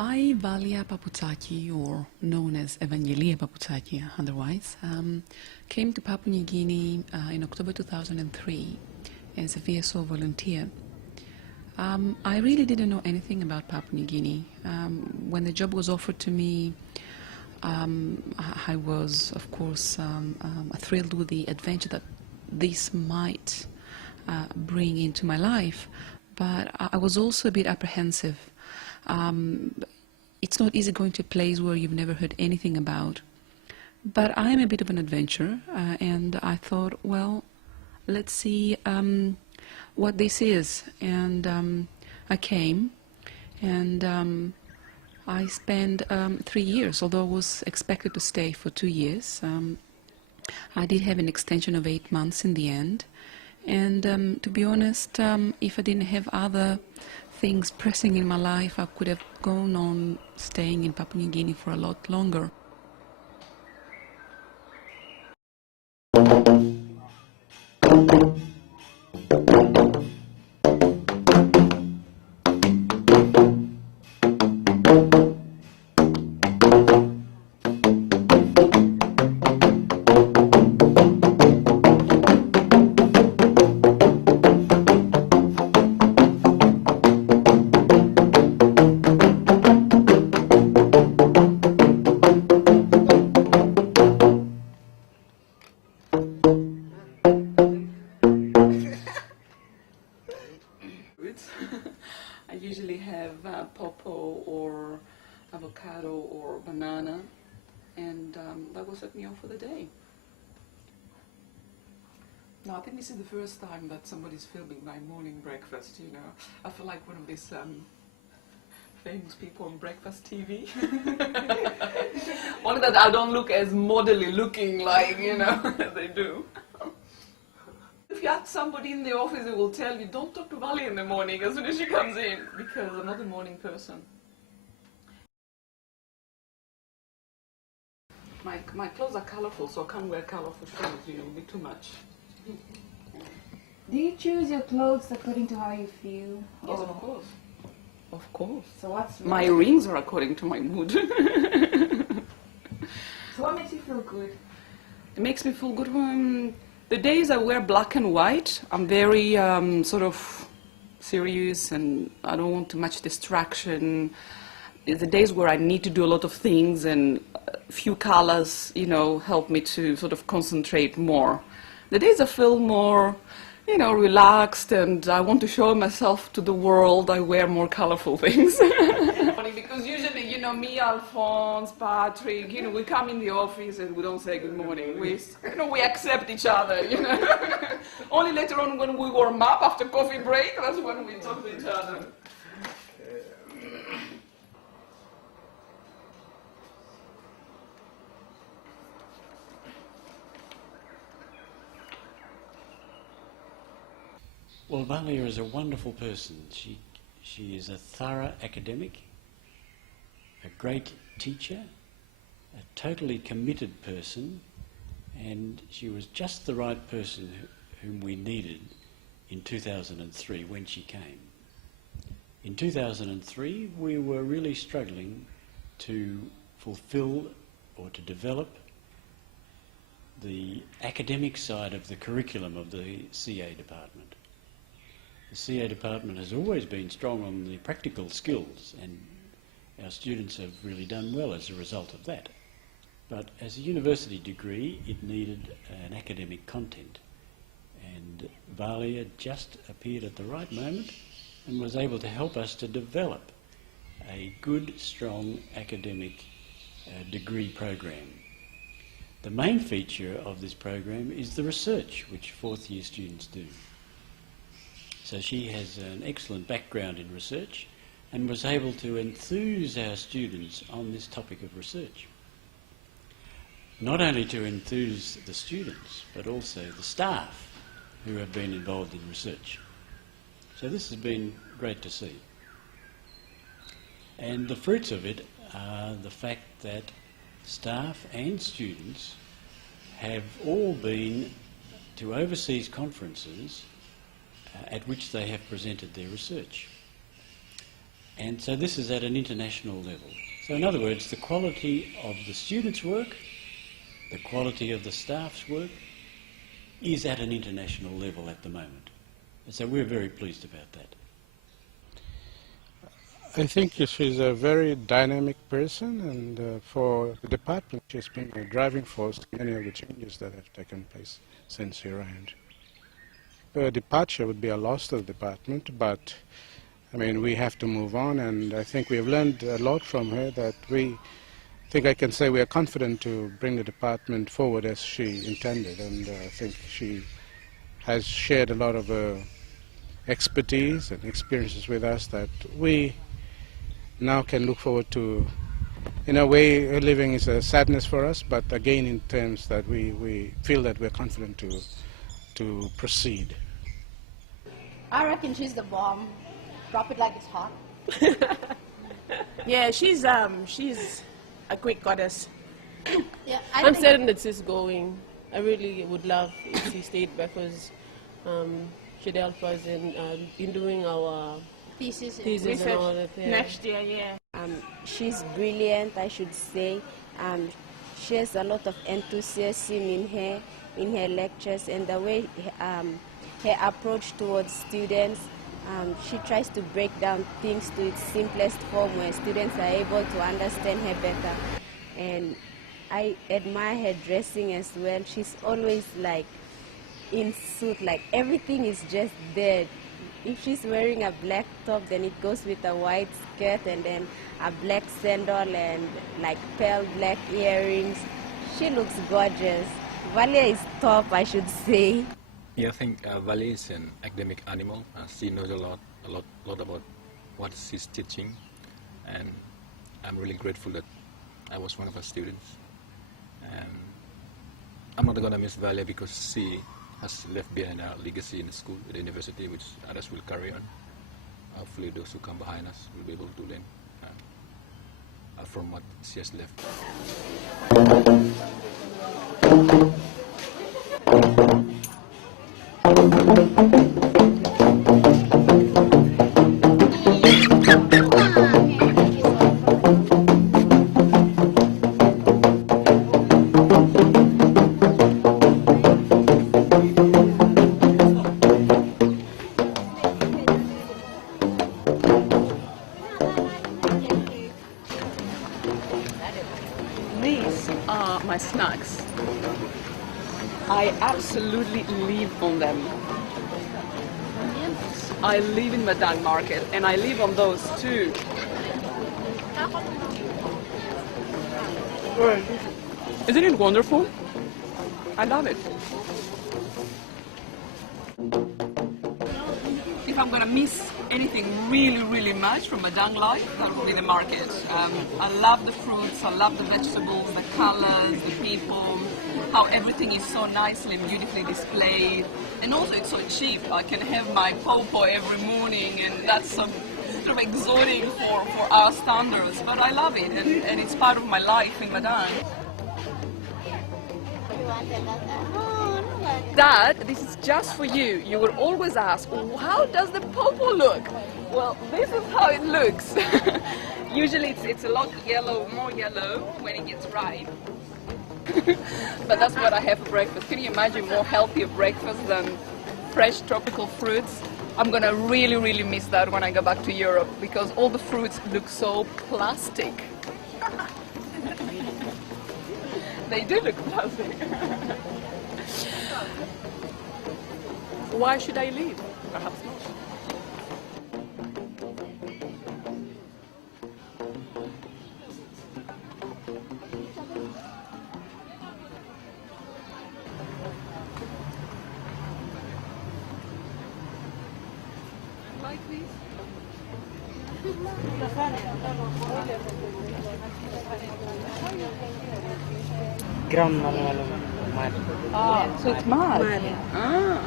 I.m4v Papoutsaki, or known as Evangelia Papoutsaki otherwise, came to Papua New Guinea in October 2003 as a VSO volunteer. I really didn't know anything about Papua New Guinea. When the job was offered to me, I was, of course, thrilled with the adventure that this might bring into my life, but I was also a bit apprehensive. It's not easy going to a place where you've never heard anything about. But I am a bit of an adventurer, and I thought, well, let's see what this is. And I came, and I spent 3 years, although I was expected to stay for 2 years. I did have an extension of 8 months in the end. And to be honest, if I didn't have other things pressing in my life, I could have gone on staying in Papua New Guinea for a lot longer. I usually have popo or avocado or banana, and that will set me off for the day. Now, I think this is the first time that somebody's filming my morning breakfast, you know. I feel like one of these famous people on breakfast TV. Only that I don't look as modelly looking like, you know, as they do. If you ask somebody in the office, they will tell you, don't talk to Vali in the morning as soon as she comes in, because I'm not a morning person. My clothes are colorful, so I can't wear colorful shoes, you know, it will be too much. Do you choose your clothes according to how you feel? Yes, of course. Of course. So what's my rings are according to my mood. So what makes you feel good? It makes me feel good. The days I wear black and white, I'm very sort of serious and I don't want too much distraction. The days where I need to do a lot of things and a few colors, you know, help me to sort of concentrate more. The days I feel more, you know, relaxed and I want to show myself to the world, I wear more colorful things. Because usually, you know, me, Alphonse, Patrick, you know, we come in the office and we don't say good morning. We, you know, we accept each other, you know. Only later on when we warm up after coffee break, that's when we talk to each other. Well, Valia is a wonderful person. She is a thorough academic, a great teacher, a totally committed person, and she was just the right person whom we needed in 2003 when she came. In 2003, we were really struggling to fulfill or to develop the academic side of the curriculum of the CA department. The CA department has always been strong on the practical skills, and our students have really done well as a result of that. But as a university degree, it needed an academic content, and Valia just appeared at the right moment and was able to help us to develop a good, strong academic degree program. The main feature of this program is the research which fourth year students do. So she has an excellent background in research and was able to enthuse our students on this topic of research. Not only to enthuse the students, but also the staff who have been involved in research. So this has been great to see. And the fruits of it are the fact that staff and students have all been to overseas conferences at which they have presented their research. And so this is at an international level. So in other words, the quality of the students' work, the quality of the staff's work is at an international level at the moment. And so we're very pleased about that. I think she's a very dynamic person, and for the department she's been a driving force in many of the changes that have taken place since she arrived. Her departure would be a loss to the department, but I mean, we have to move on, and I think we have learned a lot from her that I think I can say we are confident to bring the department forward as she intended, and I think she has shared a lot of expertise and experiences with us that we now can look forward to. In a way, her leaving is a sadness for us, but again in terms that we feel that we're confident to proceed. I reckon she's the bomb. Drop it like it's hot. Yeah, she's a quick goddess. Yeah, I'm certain that she's going. I really would love if she stayed because she'd help us in doing our thesis thesis and all that. Yeah. Next year, yeah. She's brilliant, I should say. She has a lot of enthusiasm in her lectures, and the way her approach towards students. She tries to break down things to its simplest form where students are able to understand her better. And I admire her dressing as well. She's always like in suit, like everything is just there. If she's wearing a black top, then it goes with a white skirt and then a black sandal and like pale black earrings. She looks gorgeous. Valia is top, I should say. Yeah, I think Vali is an academic animal. She knows a lot about what she's teaching, and I'm really grateful that I was one of her students. And I'm not going to miss Vali because she has left behind a legacy in the school, at the university, which others will carry on. Hopefully those who come behind us will be able to learn from what she has left. These are my snacks. I absolutely live on them. I live in Madang market and I live on those too. Isn't it wonderful? I love it. If I'm gonna miss anything really much from Madang life, that will be the market. I love the fruits, I love the vegetables, the colors, the people, how everything is so nicely and beautifully displayed. And also it's so cheap. I can have my popo every morning, and that's sort of exotic for our standards. But I love it, and it's part of my life in Madang. Dad, this is just for you. You will always ask, how does the popo look? Well, this is how it looks. Usually it's a lot yellow, more yellow when it gets ripe. But that's what I have for breakfast. Can you imagine more healthier breakfast than fresh tropical fruits? I'm gonna really miss that when I go back to Europe because all the fruits look so plastic. They do look plastic. Why should I leave? Perhaps not. Ground malu-malu mud. Ah, so it's mud. Ah.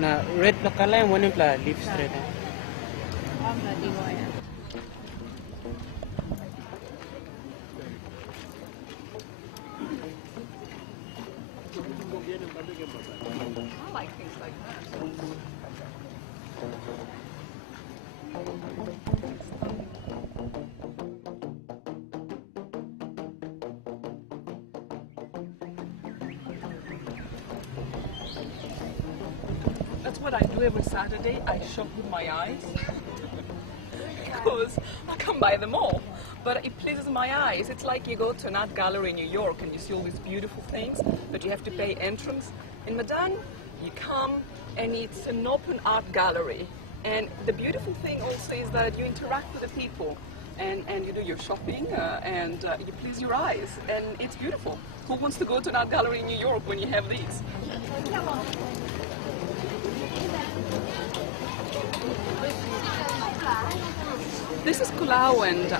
Now red lokal yang mana pula leaf straight. I like things like that. That's what I do every Saturday. I shop with my eyes because I can't buy them all, but it pleases my eyes. It's like you go to an art gallery in New York and you see all these beautiful things, but you have to pay entrance. In Madang, you come and it's an open art gallery. And the beautiful thing also is that you interact with the people and you do your shopping and you please your eyes. And it's beautiful. Who wants to go to an art gallery in New York when you have these? This is Kulau, and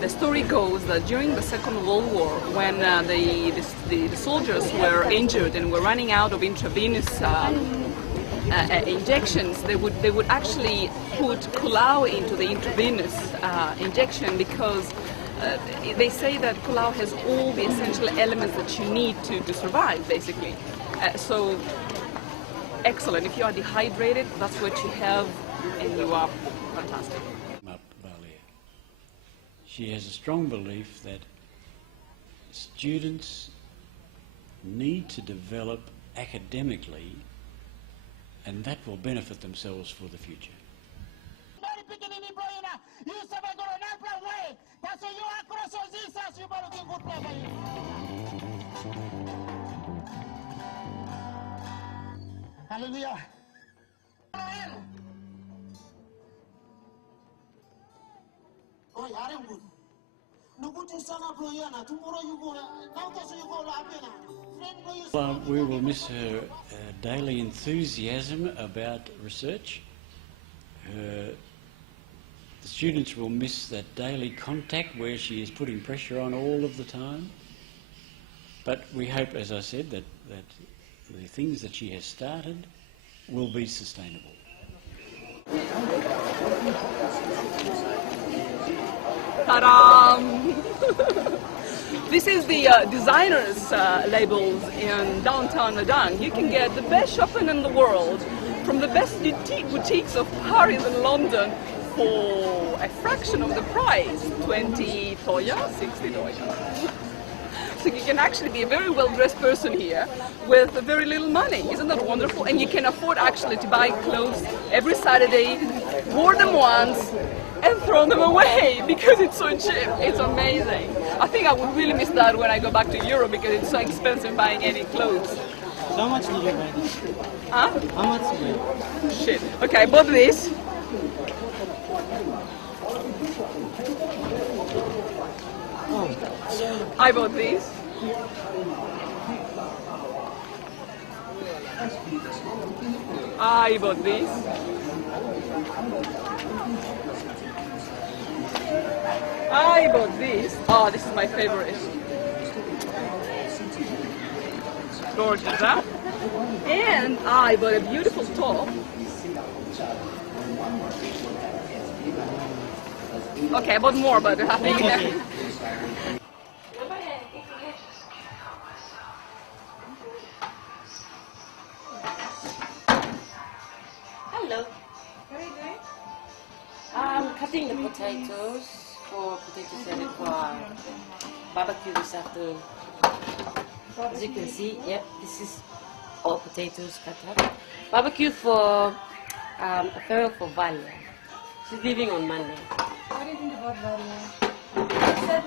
the story goes that during the Second World War, when the soldiers were injured and were running out of intravenous injections, they would actually put Kulau into the intravenous injection because they say that Kulau has all the essential elements that you need to survive, basically. So excellent. If you are dehydrated, that's what you have, and you are fantastic. She has a strong belief that students need to develop academically, and that will benefit themselves for the future. Hallelujah. We will miss her daily enthusiasm about research. The students will miss that daily contact where she is putting pressure on all of the time. But we hope, as I said, that the things that she has started will be sustainable. Ta-da! This is the designers labels in downtown Madang. You can get the best shopping in the world from the best boutiques of Paris and London for a fraction of the price, 20 toya, 60 toya. So you can actually be a very well-dressed person here with very little money. Isn't that wonderful? And you can afford actually to buy clothes every Saturday, wear them once, and throw them away because it's so cheap. It's amazing. I think I would really miss that when I go back to Europe because it's so expensive buying any clothes. So how much did you buy this? Huh? How much did you buy? Shit. Okay, I bought this. I bought this. I bought this. I bought this. Oh, this is my favorite. Gorgeous, huh? And I bought a beautiful top. Okay, I bought more, but I think... Hello. What are you doing? I'm cutting the potatoes for potato salad for barbecue this afternoon. As you can see, yep, this is all potatoes cut up. Barbecue for a farewell for Valia. She's leaving on Monday. What do you think about Valia?